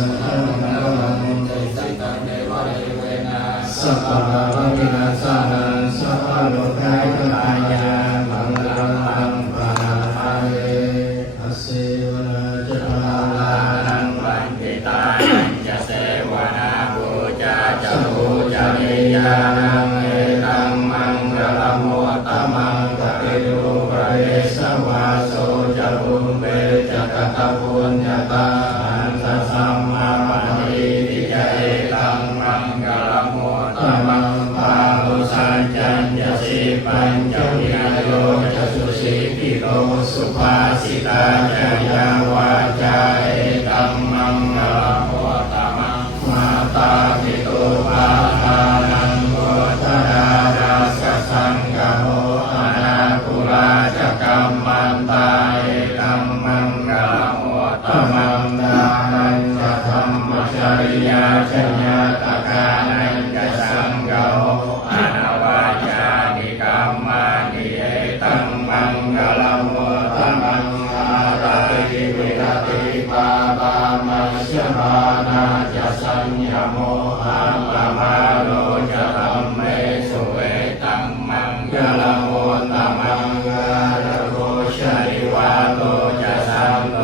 สังฆังนารังสัตตะเทวะเทเวนะสัพพะวินาศานังสัพพะโลกายตายามังลังลังปานาเยอเสวนาจตานังปัญจิตานังจะเสวนาบูชาจะบูชาเนยานังเอตังมังกลโมตมังกติรูปะเยสวาโสจะบุมเบจะกตปุญญาตาอันตสัมมาปัญญิติจะเอตังมังกลโมตมังปาลุสัญจัญญสีปัญจวินโยจะสุสีปิโลสุภาสิตาจยาวาจาเอตัมมังกลโมตมังมาตาปิตุปาทานังโมทนาราสสังฆโมอนาคุลาจะกัมมันตาเอตัมมังกลโมตมังนานันจะธรรมจริยาชญาตกานันจะสังฆโมอนาวาจานิกัมมานิเอตัมมังกลโมตมังอาราติวิรติปาปามัสสมานาจะสัญญโมอัปปมาโลจะธัมเมสุเวตัมมังกลโมตมังอาระโกชริวาโลจะสัมโน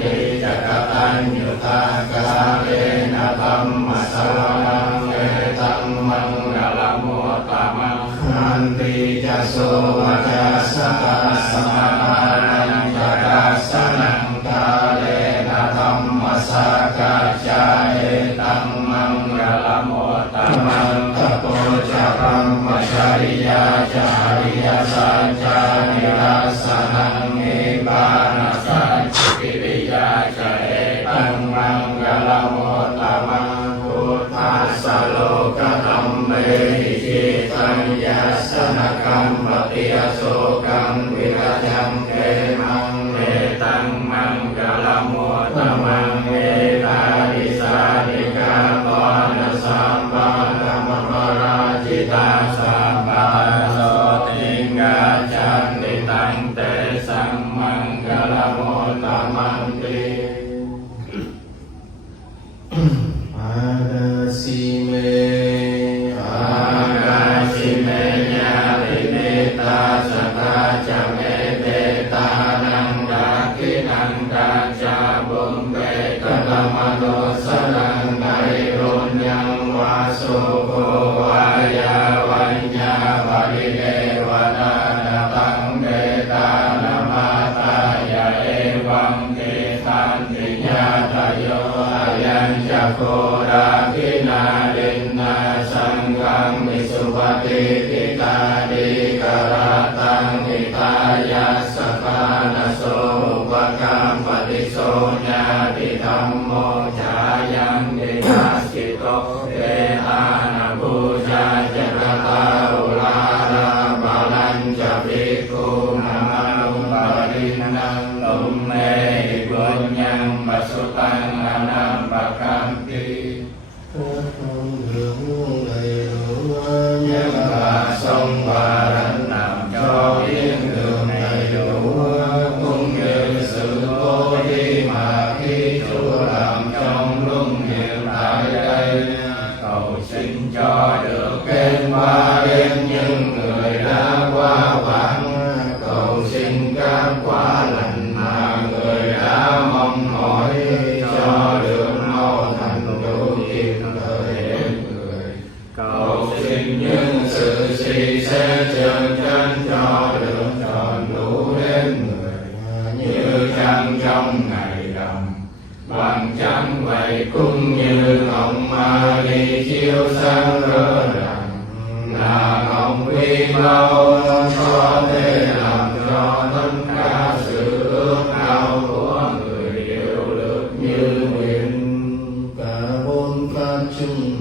นิจะกตัญญูตากาเลนะธัมมสรณังเอตัมมังกลโมตมังขันติจะโสวะจะสัพพะสัมมานันจะกัสสนังกาเลนะธัมมสกัจจาเอตัมมังกลโมตมังตโปจะธัมมจริยาจาริยสัจจานิรัสสนังนิบานะสัจจิกิริยาจะเอตัมมังกลโมตมังพุทธัสสะโลกธัมเมหิจิตัญญาสนะกัมปติยโสกังวิรัจังเกมังเอตัมมังกลโมตมังเอตาดิสานิกาปนะสัมปะนะมะราจิตาสัมปะโสติงาจันติตังเตสัมมังกลโมตมังติอาดาสิเมอาดาสิเมญาติเมตาสัทธาจะเมเตตานังดาคินังดาจาบุมเบกตมโนสรังไกรุญญังวาสุโภวายาวัญญาบริเดวนานาตังเดตานามาตายาเอวังเกตันติญาตโยอายัญจะโคราคินาลินนาสังฆังมิสุปฏิทิตาดิกราตังนิตายัสสะปานะโสปะกัมปติโสญาติธัมโมจายังนิทัสสิโตเตหานะบูชาจะกตาอุลาราบาลัญจะภิกขุนามานุปรินังตุมเมหิปุญญังปัสสุตังอนัมปะคัมปิยังบาทรงวารันนำจอยิ่งเดิมในหลวงคงยืนสืบโพธิมาคิจุลำจงรุ่งเรืองตายใดcầu xin cho được kết hoa đến những người đã qua vãng cầu xin các quả lành mà người đã mong mỏi cho được mau thành đủ kịp thời đến người cầu xin những sự suy xét chân chân cho được tròn đủ đến người như trăng trong ngày rằm bằng trắng vậy cũng như ngọc mani chiếu sáng rỡ ràng là ngọc uy bao có thể làm cho tất cả sự ước ao của người đều được như nguyện cả bốn pháp chung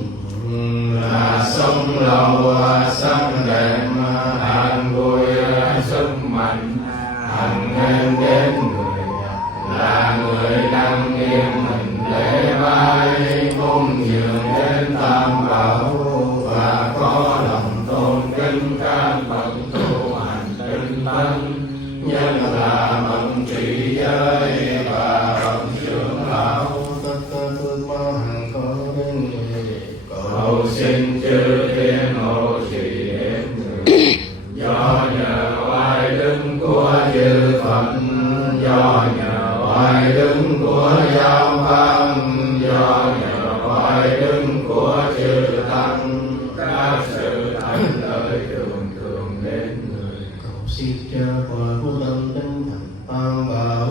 là sống lâu sắc đẹp an vui sức mạnh hằng em đến người là người đang nghiêm mình lễ bái cung dường đến tam bảo và có lòng tôn kính các bậc tu hành tinh tấn nhất là bậc trị giới và bậc trưởng lão tất cả cõi đứng của giáo pháp, do nhờ cõi đứng của chư tăng, các sự thành lợi thường thường đến người. Cầu xin cho Phật phúc tâm tinh thần tăng bảo,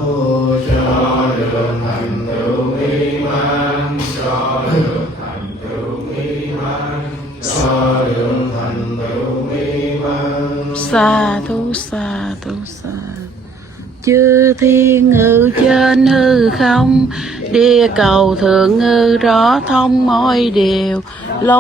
cho được thành tựu mỹ mãn, cho được thành tựu mỹ mãn, cho được thành tựu mỹ mãn. Sa thu sa thu sa. Chư thiên ngự trên hư không, địa cầu thượng ngự rõ thông mọi điều,